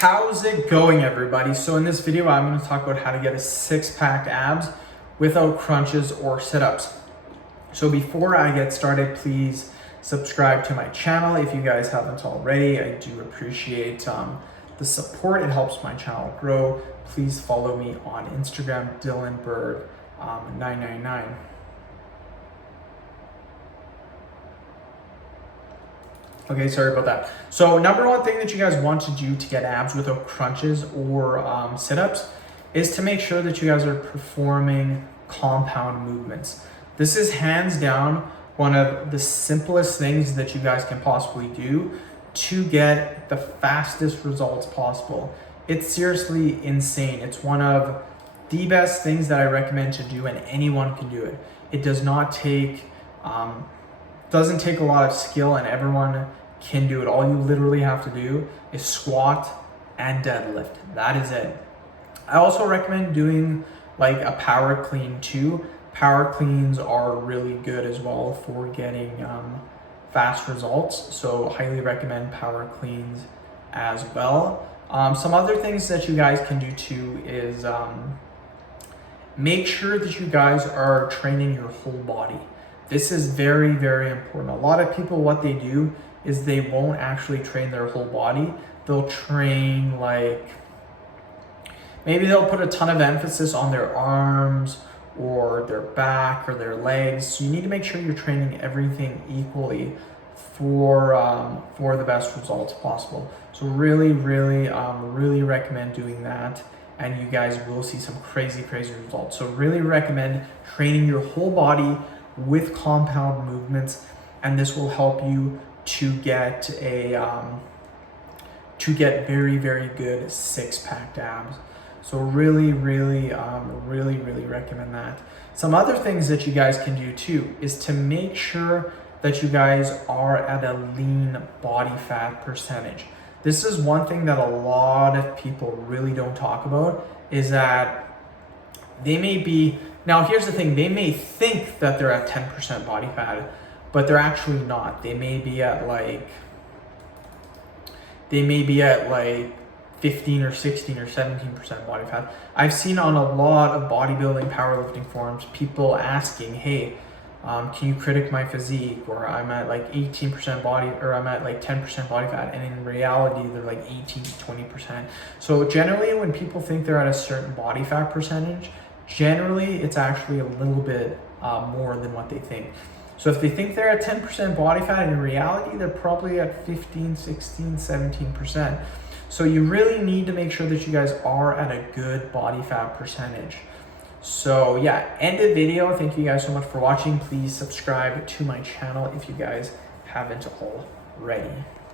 How's it going, everybody? So in this video, I'm going to talk about how to get a six-pack abs without crunches or sit-ups. So before I get started, please subscribe to my channel if you guys haven't already. I do appreciate the support. It helps my channel grow. Please follow me on Instagram, DylanBird999. Okay, sorry about that. So number one thing that you guys want to do to get abs without crunches or sit-ups is to make sure that you guys are performing compound movements. This is hands down one of the simplest things that you guys can possibly do to get the fastest results possible. It's seriously insane. It's one of the best things that I recommend to do, and anyone can do it. It does not take, doesn't take a lot of skill, and everyone can do it. All you literally have to do is squat and deadlift. That is it. I also recommend doing like a power clean too. Power cleans are really good as well for getting fast results. So highly recommend power cleans as well. Some other things that you guys can do too is make sure that you guys are training your whole body. This is very, very important. A lot of people, what they do is they won't actually train their whole body. They'll train like, maybe they'll put a ton of emphasis on their arms or their back or their legs. So you need to make sure you're training everything equally for the best results possible. So really recommend doing that, and you guys will see some crazy results. So really recommend training your whole body with compound movements, and this will help you to get very good six-pack abs. So really recommend that. Some other things that you guys can do too is to make sure that you guys are at a lean body fat percentage. This is one thing that a lot of people really don't talk about, is that they may be, now here's the thing, they may think that they're at 10% body fat, but they're actually not. They may be at like 15 or 16 or 17% body fat. I've seen on a lot of bodybuilding, powerlifting forums, people asking, hey, can you critic my physique? Or I'm at like 18% body, or I'm at like 10% body fat. And in reality, they're like 18 to 20%. So generally when people think they're at a certain body fat percentage, generally it's actually a little bit more than what they think. So if they think they're at 10% body fat, in reality, they're probably at 15, 16, 17%. So you really need to make sure that you guys are at a good body fat percentage. So yeah, end of video. Thank you guys so much for watching. Please subscribe to my channel if you guys haven't already.